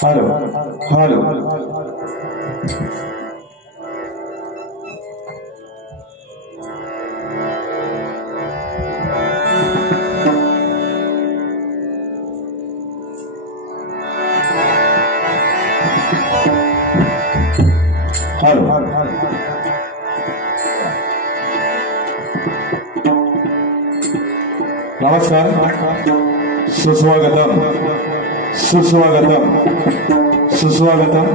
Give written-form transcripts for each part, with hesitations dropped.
Hello hello hello नमस्कार सुस्वागतम सुस्वागतम सुस्वागतम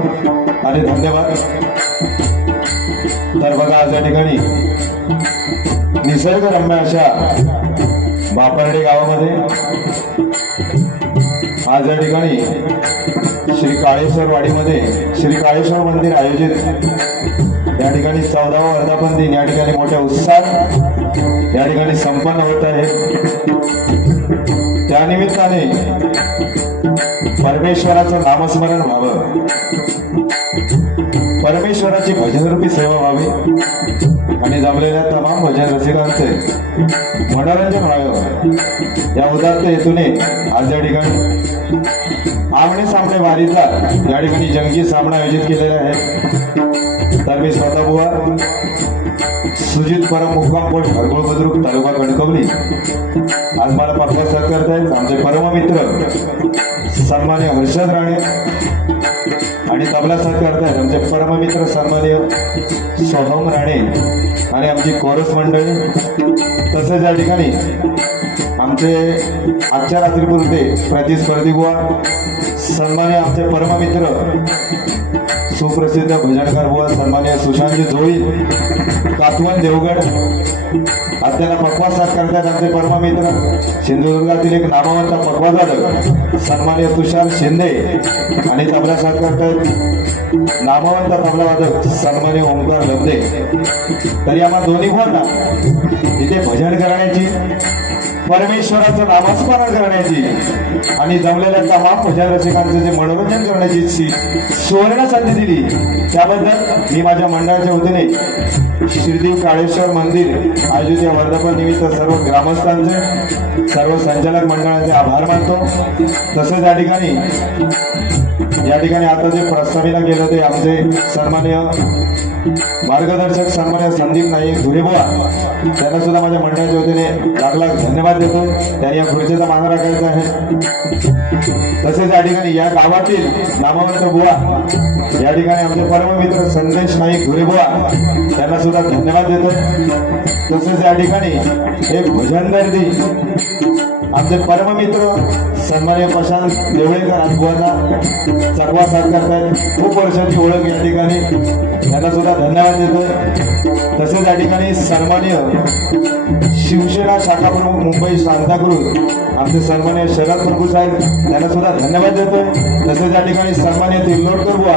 आणि धन्यवाद। तर बघा आज या ठिकाणी निसर्गरम्य अशा बापर्डे गावामध्ये आज या ठिकाणी श्री काळेश्वर वाडीमध्ये श्री काळेश्वर मंदिर आयोजित या ठिकाणी 14वा वर्धापन दिन या ठिकाणी मोठ्या उत्साहात या ठिकाणी संपन्न होत आहे। त्यानिमित्ताने परमेश्वराचं नामस्मरण व्हावं, परमेश्वराची भजनरूपी सेवा व्हावी आणि जमलेल्या तमाम भजन रसिकांचे मनोरंजन व्हावं या उदात्त हेतूने आज या ठिकाणी आमने सामने वारीचा या ठिकाणी जंगी सामना आयोजित केलेला आहे। तर मी स्वतः बुवा सुजित परम मुक्काम पोस्ट हरगोळ बुद्रुक तालुका कणकवली आज मला पक्का साथ करतायत आमचे परममित्र सन्मान्य हर्षद राणे आणि तबला साथ करतायत आमचे परममित्र सन्मान्य सोहम राणे आणि आमची कोरस मंडळी। तसेच या ठिकाणी आमचे आजच्या रात्रीपुरते प्रतिस्पर्धी बुवा सन्मान्य आमचे परममित्र सुप्रसिद्ध भजनकार बुवा सन्मान्य सुशांत जोळी कातवन देवगड त्यांना पक्वास साथ करतात आमचे परममित्र सिंधुदुर्गातील एक नामवंत पक्वासाधक सन्मान्य तुषार शिंदे आणि तबला साथ करतात नामवंत तबलावादक सन्मान्य ओंकार लब्धे। तरी आम्हा दोन्ही भावांना इथे भजन करण्याची परमेश्वराचं नामस्मरण करण्याची आणि जमलेल्या तमाम भजन रसिकांचे जे मनोरंजन करण्याची सुवर्ण संधी दिली त्याबद्दल मी माझ्या मंडळाच्या वतीने श्रीदेव काळेश्वर मंदिर आयोजित या वर्धापन निमित्त सर्व ग्रामस्थांचे सर्व संचालक मंडळाचे आभार मानतो। तसेच या ठिकाणी आता जे प्रस्तावित केलं ते आमचे सन्मान्य मार्गदर्शक सन्मान्य संदीप नाईक धुरेबुवा त्यांना सुद्धा माझ्या मंडळाच्या वतीने लाख लाख धन्यवाद देतो। त्यांनी या खुर्चीचा मान राखायचा आहे। तसेच या ठिकाणी या गावातील नामवंत बुवा या ठिकाणी आमचे परममित्र संदेश नाईक धुरेबुवा त्यांना सुद्धा धन्यवाद देतो। तसेच या ठिकाणी एक भजन दर्दी आमचे परममित्र सन्माननीय प्रशांत देवळेकर अनुभवांना चकवा साथ करतायत. खूप वर्षांची ओळख या ठिकाणी, त्यांना सुद्धा धन्यवाद देतोय. तसेच या ठिकाणी सन्माननीय शिवसेना शाखा प्रमुख मुंबई सांताक्रूज आमचे सन्माननीय शरद प्रभू साहेब, त्यांना सुद्धा धन्यवाद देतोय. तसेच या ठिकाणी सन्माननीय तिल्लोडकर बुवा,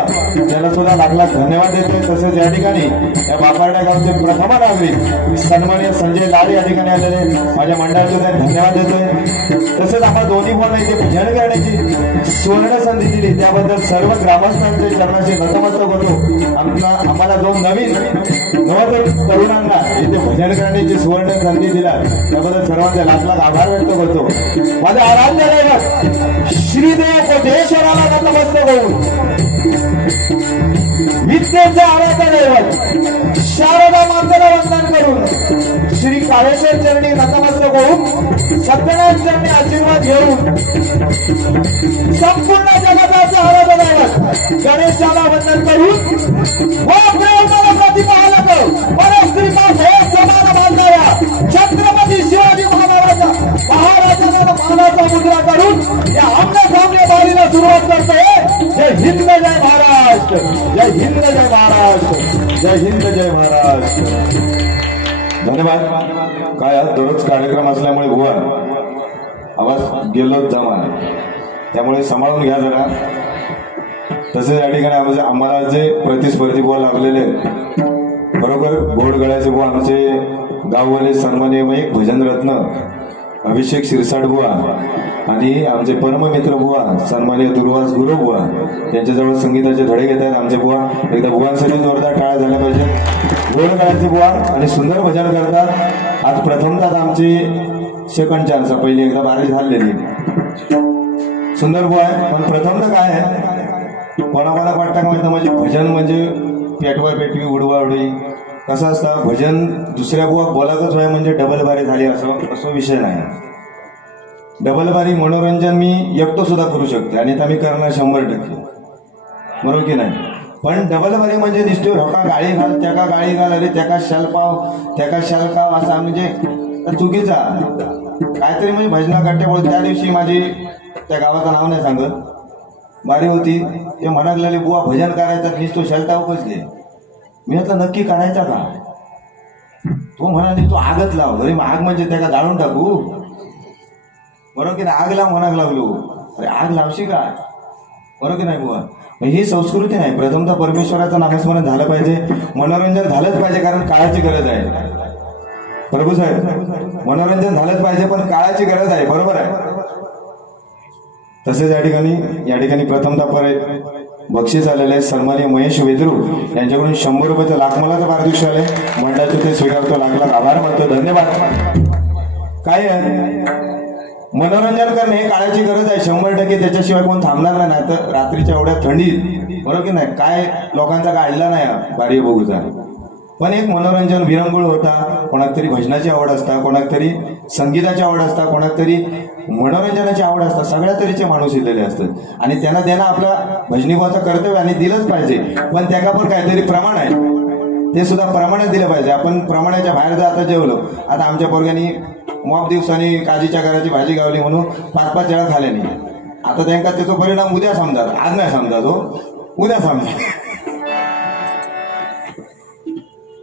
त्यांना सुद्धा लाख लाख धन्यवाद देतोय. तसेच या ठिकाणी या बापारड्या गावचे प्रथम नागरिक सन्माननीय संजय लाड या ठिकाणी आलेले, माझ्या मंडळाचे धन्यवाद देतोय. तसेच आम्हाला दोन्ही पण इथे भजन करण्याची सुवर्ण संधी दिली, त्याबद्दल सर्व ग्रामस्थांचे चरणाशी नतमस्तक होतो. आम्हाला दोन नवीन तरुणांना इथे भजन करण्याची सुवर्ण संधी दिला, त्याबद्दल सर्वांचे लाख लाख आभार व्यक्त करतो. माझ्या आराध्य दैवत श्रीदेव कोटेश्वराला नतमस्तक होऊन, विद्येचे आराध्य दैवत शारदा मातेला वंदन करून, श्री काळेश्वर चरणी नतमस्तक होऊन, सत्यनारायण चरणी आशीर्वाद घेऊन, संपूर्ण जगताचे आराध्य दैवत गणेशाला वंदन करून व प्रेमाला प्रतिपादक परस्त्रीपास हे समान बांधणाऱ्या छत्रपती शिवाजी महाराजांना मानाचा मुद्रा करून या आमने सामने बारीला सुरुवात करतोय. जय हिंद जय महाराष्ट्र, जय हिंद जय महाराष्ट्र, जय हिंद जय महाराष्ट्र. धन्यवाद. काय दररोज कार्यक्रम असल्यामुळे बुवा आवाज गेलो जमा, त्यामुळे सांभाळून घ्या जरा. तसेच या ठिकाणी आम्हाला जे प्रतिस्पर्धी बुवा लागलेले बरोबर घोड गळ्याचे बुवा आमचे गाववाले सन्माननीय एक भजन रत्न अभिषेक शिरसाट बुवा आणि आमचे परममित्र बुवा सन्माननीय दुर्वास गुरु बुवा त्यांच्याजवळ संगीताचे धडे घेत आहेत आमचे बुवा. एकदा बुवांसाठी जोरदार टाळ्या झाल्या पाहिजे. घोड गळ्याचे बुवा आणि सुंदर भजन करतात. आज प्रथमतः आमची सेकंड चान्स, पहिली एकदा बारी झालेली सुंदर बुवा आहे. पण प्रथमतः काय आहे, कोणाकोणा वाटतं का माहिती, म्हणजे भजन म्हणजे पेटवा पेटवी उडवा उडी कसं असतं. भजन दुसऱ्या बुवा बोलातच व्हाय म्हणजे डबल बारी झाली असं विषय नाही. डबल बारी मनोरंजन मी एकटो सुद्धा करू शकते आणि आता मी करणार 100%, बरोबर की नाही. पण डबल बारी म्हणजे दिसतो ह्याका गाळी घाल त्याका गाळी घाल, अरे त्याका शालपाव त्याका शालकाव असा म्हणजे चुकीचा काहीतरी म्हणजे भजना कट्ट्या बोलत. त्या दिवशी माझी त्या गावाचं नाव नाही सांगत बारी होती, ते म्हणत लागले बुवा भजन करायचं निसतो शालटाव बसले. मी म्हटलं नक्की करायचा का. तो म्हणाले तू आगच लाव. अरे आग म्हणजे त्याला जाळून टाकू, बरोबर की नाही. आग लाव म्हणाक लागलो. अरे आग लावशी काय, बरोबर की नाही बुवा. ही संस्कृती नाही. प्रथमतः परमेश्वराचं नामस्मरण झालं पाहिजे, मनोरंजन झालंच पाहिजे, कारण काळाची गरज आहे. प्रभू साहेब मनोरंजन झालंच पाहिजे पण काळाची गरज आहे, बरोबर आहे. तसेच या ठिकाणी प्रथमतः बक्षीस आलेलं आहे सन्माननीय महेश वेद्रू यांच्याकडून 100 रुपयाचं लाखमालाचं पारितोषिक आलंय. मंडळाचे ते स्वीकारतो, लाख लाख आभार मानतो, धन्यवाद. काय आहे, मनोरंजन करणे हे काळाची गरज आहे 100%. त्याच्याशिवाय कोण थांबणार नाही. तर रात्रीच्या एवढ्या थंडीत, बरोबर की नाही, काय लोकांचा काढला नाही बारी बघूचा. पण एक मनोरंजन विरंगुळ होता. कोणाक तरी भजनाची आवड असता, कोणाक तरी संगीताची आवड असता, कोणाक तरी मनोरंजनाची आवड असतात. सगळ्या तऱ्हेचे माणूस इलेले असतात आणि त्यांना देणं आपला भजनीबाचं कर्तव्य आणि दिलंच पाहिजे. पण त्याला पण काहीतरी प्रमाण आहे, ते सुद्धा प्रमाणात दिलं पाहिजे. आपण प्रमाणाच्या बाहेर आता जेवलो. आता आमच्या पोरग्यांनी मॉप दिवसांनी काजीच्या घराची भाजी गावली म्हणून 5-5 वेळा खाल्यानी. आता त्यांना त्याचा परिणाम उद्या समजा, आज नाही समजा, तो उद्या समजा,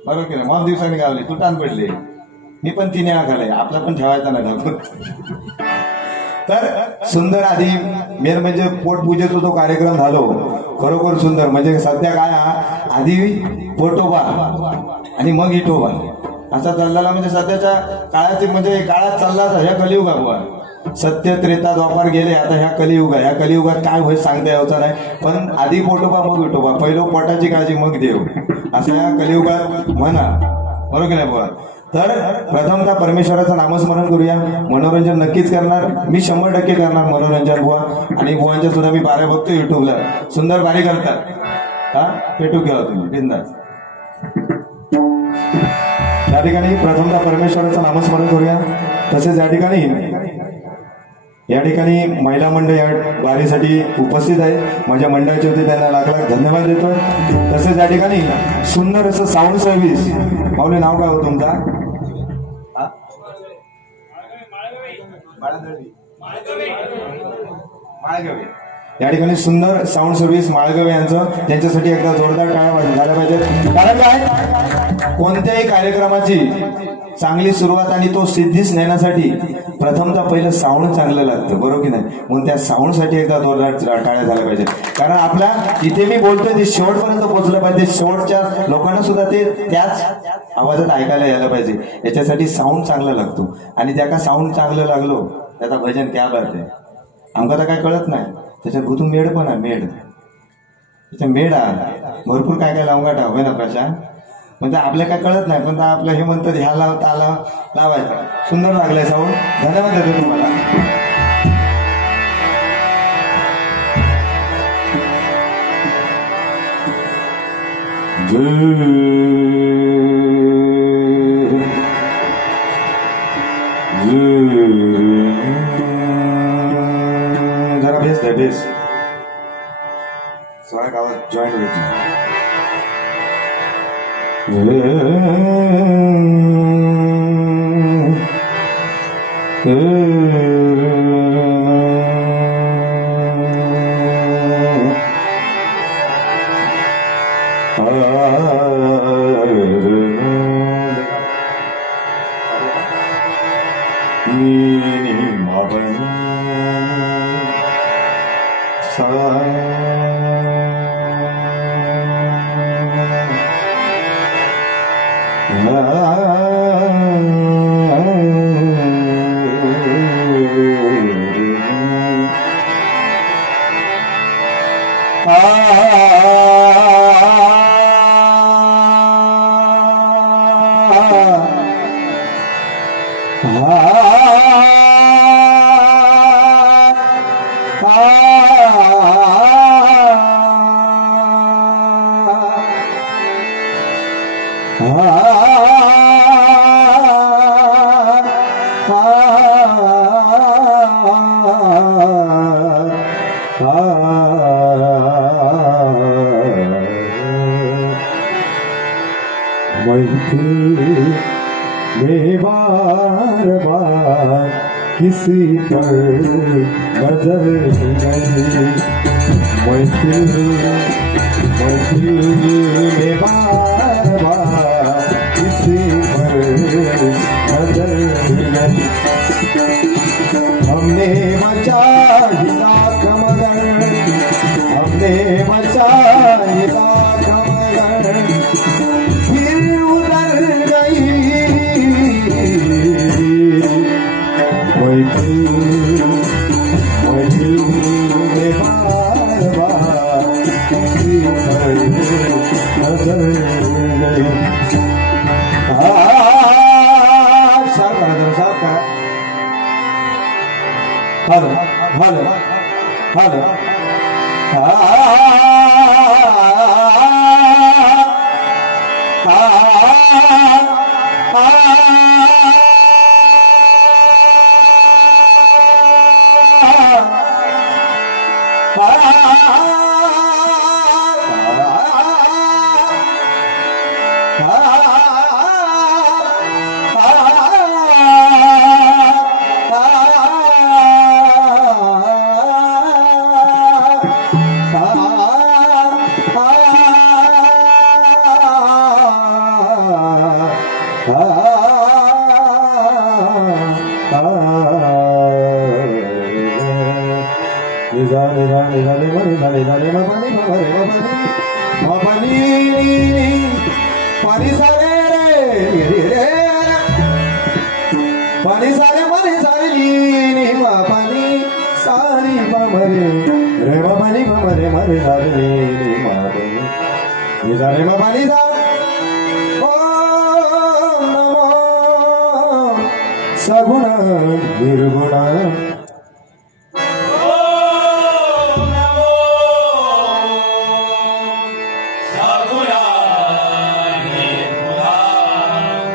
बरोबर की नाही. मॉप दिवसांनी गावली तुटान पडले, मी पण 3 वेळा खाल्ले. आपला पण ठेवायचा नाही. तर सुंदर आधी मेन म्हणजे पोटपूजेचा जो कार्यक्रम झालो खरोखर सुंदर. म्हणजे सध्या काय आधी पोटोबा आणि मग इटोबा असा चाललेला. म्हणजे सध्याच्या काळाची म्हणजे काळात चालला ह्या कलियुगा बुवा. सत्य त्रेता द्वापार गेले, आता ह्या कलियुगा. ह्या कलियुगात काय होईल सांगता यायचं नाही. पण आधी पोटोबा मग विठोबा, पहिलं पोटाची काळजी मग देव, असं या कलियुगात म्हणा, बरोबर की नाही बुवा. तर प्रथमतः परमेश्वराचं नामस्मरण करूया. मनोरंजन नक्कीच करणार मी, 100% करणार मनोरंजन बुवा. आणि बुवांच्या सुद्धा मी बाऱ्या बघतो युट्यूबला, सुंदर बारी करतात. हा पेटू घ्या तुम्ही बिंदास. या ठिकाणी प्रथमतः परमेश्वराचं नामस्मरण करूया. तसेच या ठिकाणी महिला मंडळ या वारीसाठी उपस्थित आहे. माझ्या मंडळाचे होते, त्यांना लाख लाख धन्यवाद देतोय. तसेच या ठिकाणी सुंदर असं साऊंड सर्व्हिस. माऊली नाव काय हो तुमचा? माळगवे या ठिकाणी सुंदर साऊंड सर्व्हिस माळगवे यांचं, त्यांच्यासाठी एकदा जोरदार टाळ्या झाल्या पाहिजेत. कारण काय, कोणत्याही कार्यक्रमाची चांगली सुरुवात आणि तो सिद्धीस नेण्यासाठी प्रथमतः पहिलं साऊंड चांगलं लागतं, बरोबर की नाही? म्हणून त्या साऊंडसाठी एकदा जोरदार टाळ्या झाल्या पाहिजेत. कारण आपल्या इथे मी बोलतोय ते शेवटपर्यंत पोहोचलं पाहिजे, शेवटच्या लोकांना सुद्धा ते त्याच आवाजात ऐकायला यायला पाहिजे. याच्यासाठी साऊंड चांगला लागतो आणि त्या का साऊंड चांगलं लागलो त्याचा भजन क्या करते आमका तर काय कळत नाही. त्याच्यात भूतू मेड पण आहे, मेड त्याच्या मेड आहे, भरपूर काय काय लावून गाठा होय ना प्रशांत. म्हणजे आपल्या काय कळत नाही, पण आपलं हे म्हणतात ह्या लाव ता लावायचा. सुंदर लागलाय साऊंड, धन्यवाद देतो तुम्हाला. जरा बेस द्या, बेस सगळ्या गावात जॉईंट व्हायची. किसी पर नजर गई महफिल में बार बार किसी पर नजर गई. हमने मचाया कमर, हमने मचाया कमर, फिर उधर गई. में बार बार किसी पर नजर गई. साफ करा, साफ करा. Hello hello hello. सगुण निर्गुण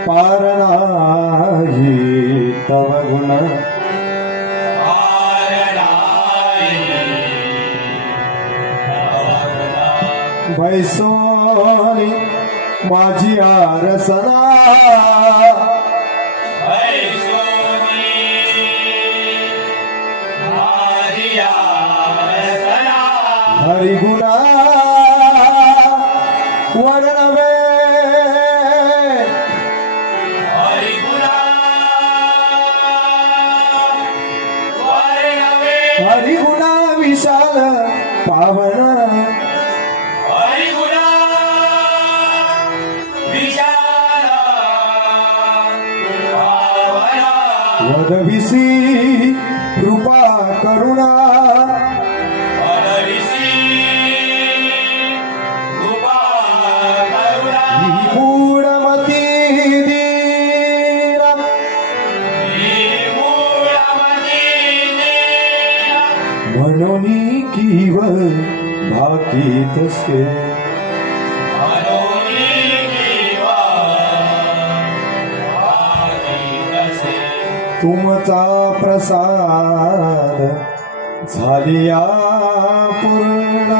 पारनाही तव गुण बैसोनी माझी आरसना हरिगुणा विशाल पावन हरिगुणा विशाल पावन वदविसी कृपा करुणा वदविसी कृपा करुणा मूढमती म्हणून किव भाकी तसे तुमचा प्रसाद झालिया पूर्ण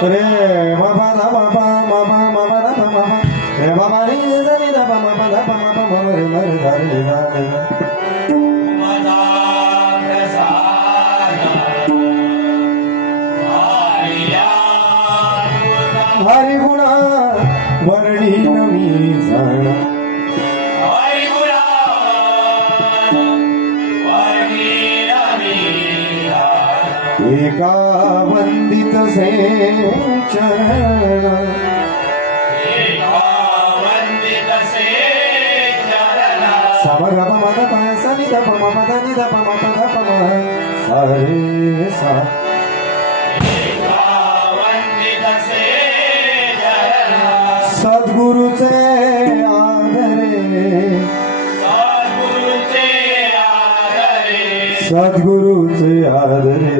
प्रेम बाबा बाबा बाबा बाबा बाबा रे बाबा रे रे बाबा बाबा बाबा बाबा रे रे रे हरिगुणा वर्णीन मी जाण एका वंदित से चरण समगम मद सनि द पम पद नि द पम पद पम सारे सा सद्गुरुचे आदरे सद्गुरुचे आदरे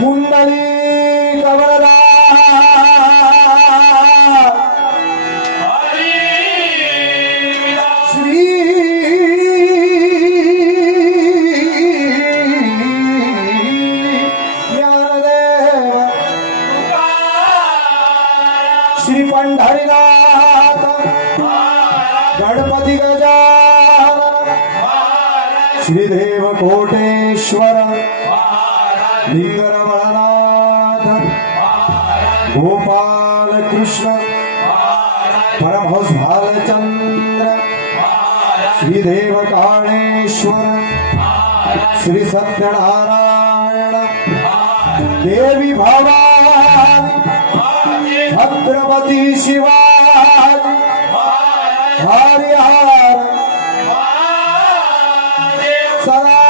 कुंडली कवला श्री ज्ञानदेव श्री पंढरीनाथ गणपती गजानन श्रीदेव कोटेश्वर लिंगर वरनाथ गोपाल कृष्ण परमहंस भालचंद्र श्रीदेव काळेश्वर श्री सत्यनारायण देवी भवानी छत्रपती शिवाजी हरिहर सदा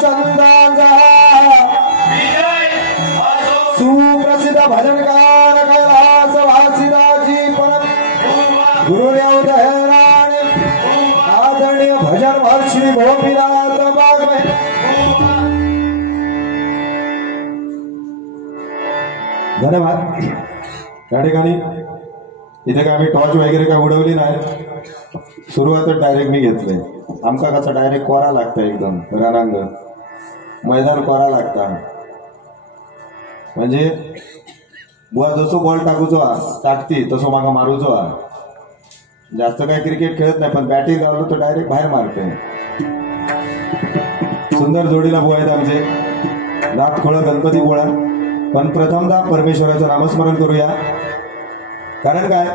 चंदाचा सुप्रसिद्ध भजनकार कैलास वासीदाजी परम गुरुदेव दहराणे आदरणीय भजन महर्षी श्री गोपीनाथ बागवे धन्यवाद। त्या ठिकाणी इथे काय आम्ही टॉर्च वगैरे काय उडवली नाही, सुरुवातच डायरेक्ट मी घेतले। आमका कसं डायरेक्ट कोरा लागतं, एकदम रणांग मैदान कोरा लागता, म्हणजे बुवा जसो बॉल टाकूचो टाकती तसो माका मारूचो जास्त काय क्रिकेट खेळत नाही, पण बॅटिंग लावलं तर डायरेक्ट बाहेर मारतोय. सुंदर जोडीला बुवा आहेत आमचे नाथ खोळ गणपती बोळा. पण प्रथमदा परमेश्वराचं नामस्मरण करूया. कारण काय,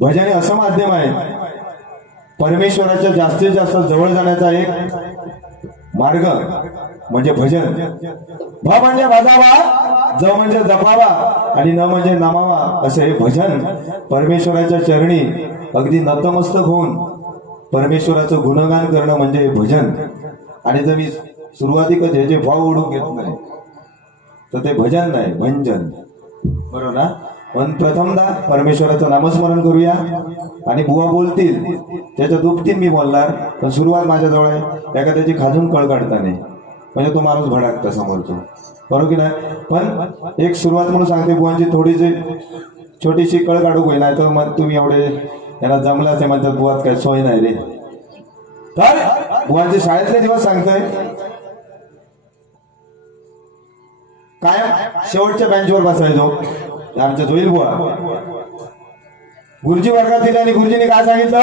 भजन हे असं माध्यम आहे परमेश्वराच्या जास्तीत जास्त जवळ जाण्याचा एक मार्ग म्हणजे भजन. भ म्हणजे भजावा, ज म्हणजे जपावा आणि न म्हणजे नमावा. असं हे भजन परमेश्वराच्या चरणी अगदी नतमस्तक होऊन परमेश्वराचं गुणगान करणं म्हणजे हे भजन. आणि जर मी सुरुवातीकच हे जे भाव ओढून घेत नाही तर ते भजन नाही, भंजन. बरोबर ना. पण प्रथमदा परमेश्वराचं नामस्मरण करूया. आणि बुवा बोलतील त्याच्या दुपटीन मी बोलणार, पण सुरुवात माझ्याजवळ आहे. एखाद्याची खाजून कळ काढता नाही म्हणजे तो माणूस भडाकता समोरचा, बरोबर की नाही. पण एक सुरुवात म्हणून सांगते, बुवांची थोडीशी छोटीशी कळ काढू होई, नाही तर मग तुम्ही एवढे यांना जमलाच आहे म्हणतात बुवात काय सोय नाही रे. तर बुवांचे शाळेतले दिवस सांगतोय. कायम शेवटच्या बेंचवर बसायचो आमच्या जोईल बुवा. गुरुजी वर्गातील आणि गुरुजीने काय सांगितलं,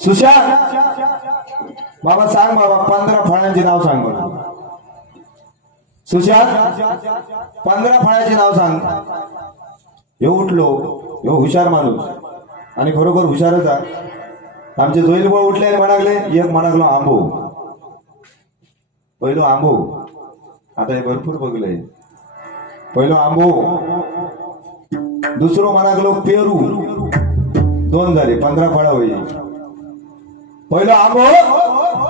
सुशांत बाबा सांग बाबा 15 फळांची नाव सांग बरं. सुशांत 15 फळांची नाव सांग. हे उठलो, हे हुशार माणूस आणि खरोखर हुशारच आहे. आमचे जोईल बुवा उठले आणि म्हणाले, एक म्हणागलो आंबो. पहिलो आंबो, आता हे भरपूर बघलंय. पहिलो आंबो, दुसरो म्हणागलो पेरू. 2 झाले, 15 फळा होईल. पहिलो आंबो,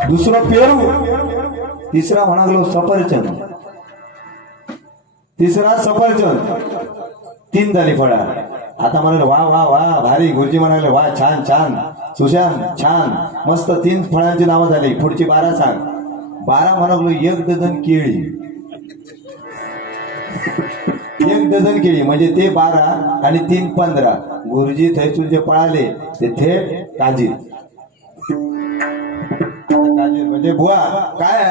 दुसरं पेरू, तिसरा म्हणागलो सफरचंद. तिसरा सफरचंद, 3 झाली फळा. आता म्हणाले वा वा वा भारी. गुरुजी म्हणाले वा छान छान सुशांत छान मस्त. 3 फळांची नावं झाली. पुढची 12 सांग. 12 म्हणागलो 1 डझन केळी. 1 डझन केळी म्हणजे ते 12 आणि 3 15. गुरुजी थैसून जे पळाले ते थेट काजीत. काजीत म्हणजे बुवा काय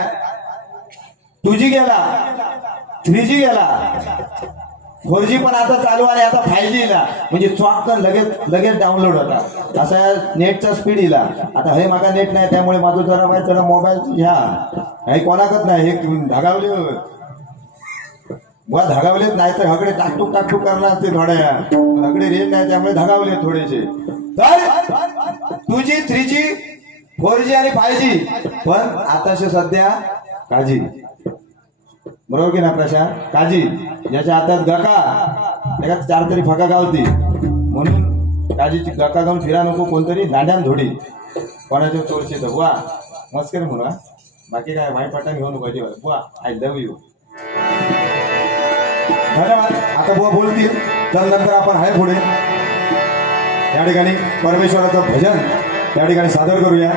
2G गेला, 3G गेला, 4G पण आता चालू आहे. आता 5G ला म्हणजे चॉकन लगेच डाउनलोड होता. असा नेटचा स्पीड इला. आता हे मागा नेट नाही त्यामुळे माझं जरा माहिती त्याला मोबाईल घ्या. हे कोणाकच नाही, हे धागावले बुवा, धागावलेच नाही तर हकडे टाकटूक करणार ते थोड्या. हकडे रेंज नाही त्यामुळे धागावले थोडेसे. तर 2G 3G 4G आणि 5G. पण आताशे सध्या काजी, बरोबर की ना प्रशांत. काजी ज्याच्या हातात गका, त्याच्यात 4 तरी फका गावती म्हणून काजीची गका गाऊन फिरा नको. कोणतरी दांड्यान थोडी कोणाच्या चोरशी तर वा मस्कर म्हणून. बाकी काय वाईट पटा घेऊन नको बुवा. I love you. धन्यवाद. आता बुवा बोलतील तर नंतर आपण आहे पुढे या ठिकाणी परमेश्वराचं भजन त्या ठिकाणी सादर करूया.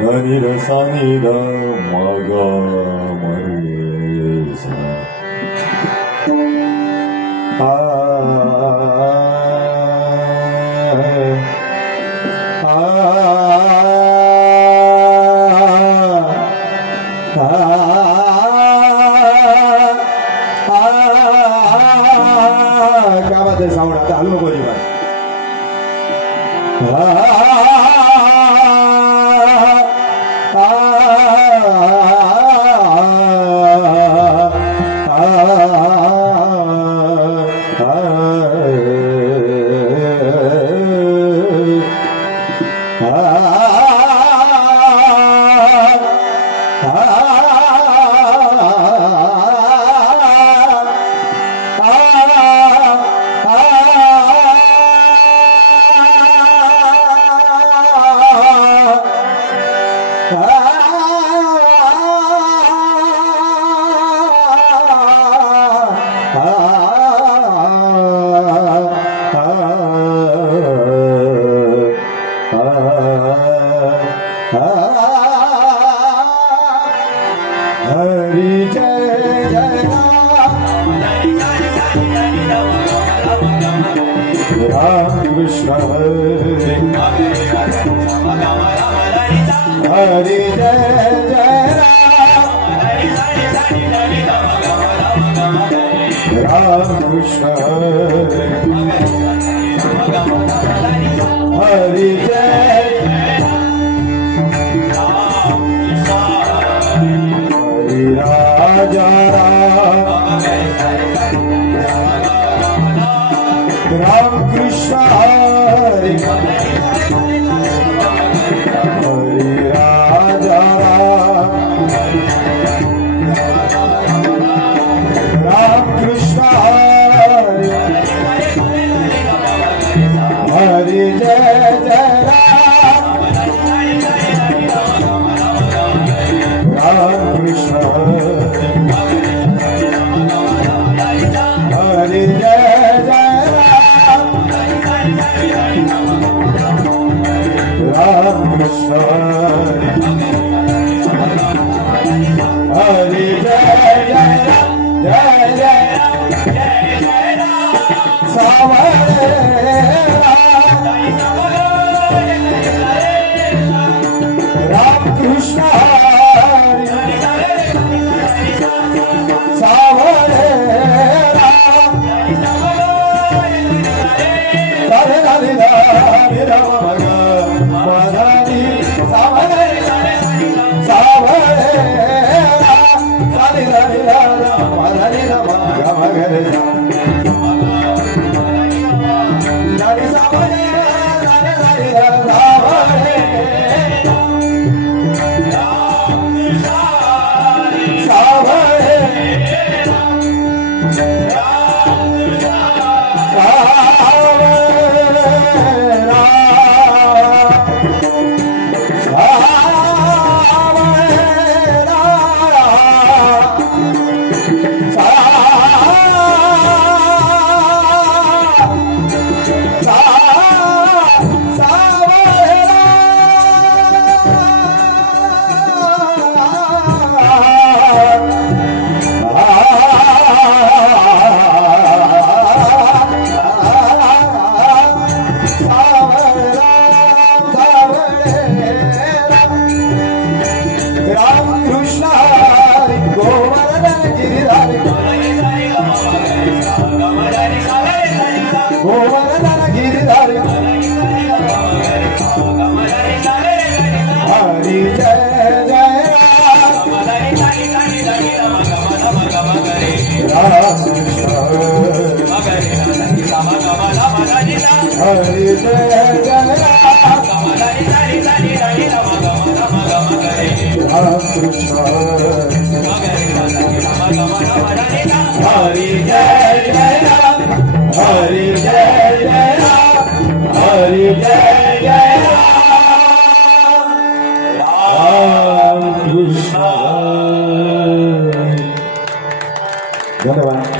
धनी रसानी द मग क्या बात है. साऊंड आता हलू नको अजिबात. हरि जय जय राम कृष्ण हरि जय हरि राजा राम कृष्ण हरि हरि राजा राम कृष्ण हरि हरि जय जय राम कृष्ण हरि जय जय राम कृष्ण हरि जय जय जय जय सावरे राम कृष्ण हरि सावरे राधे राधे राधे राम भगवानी सावरे सावरे राधे राधे राम भगवानी राम भगवानी राधे सावरे राधे राधे राम सावरे हरि जय जय राम कृष्ण हरि जय जय राम कृष्ण हरि जय जय हरि जय जय हरि जय जय राम कृष्ण धन्यवाद।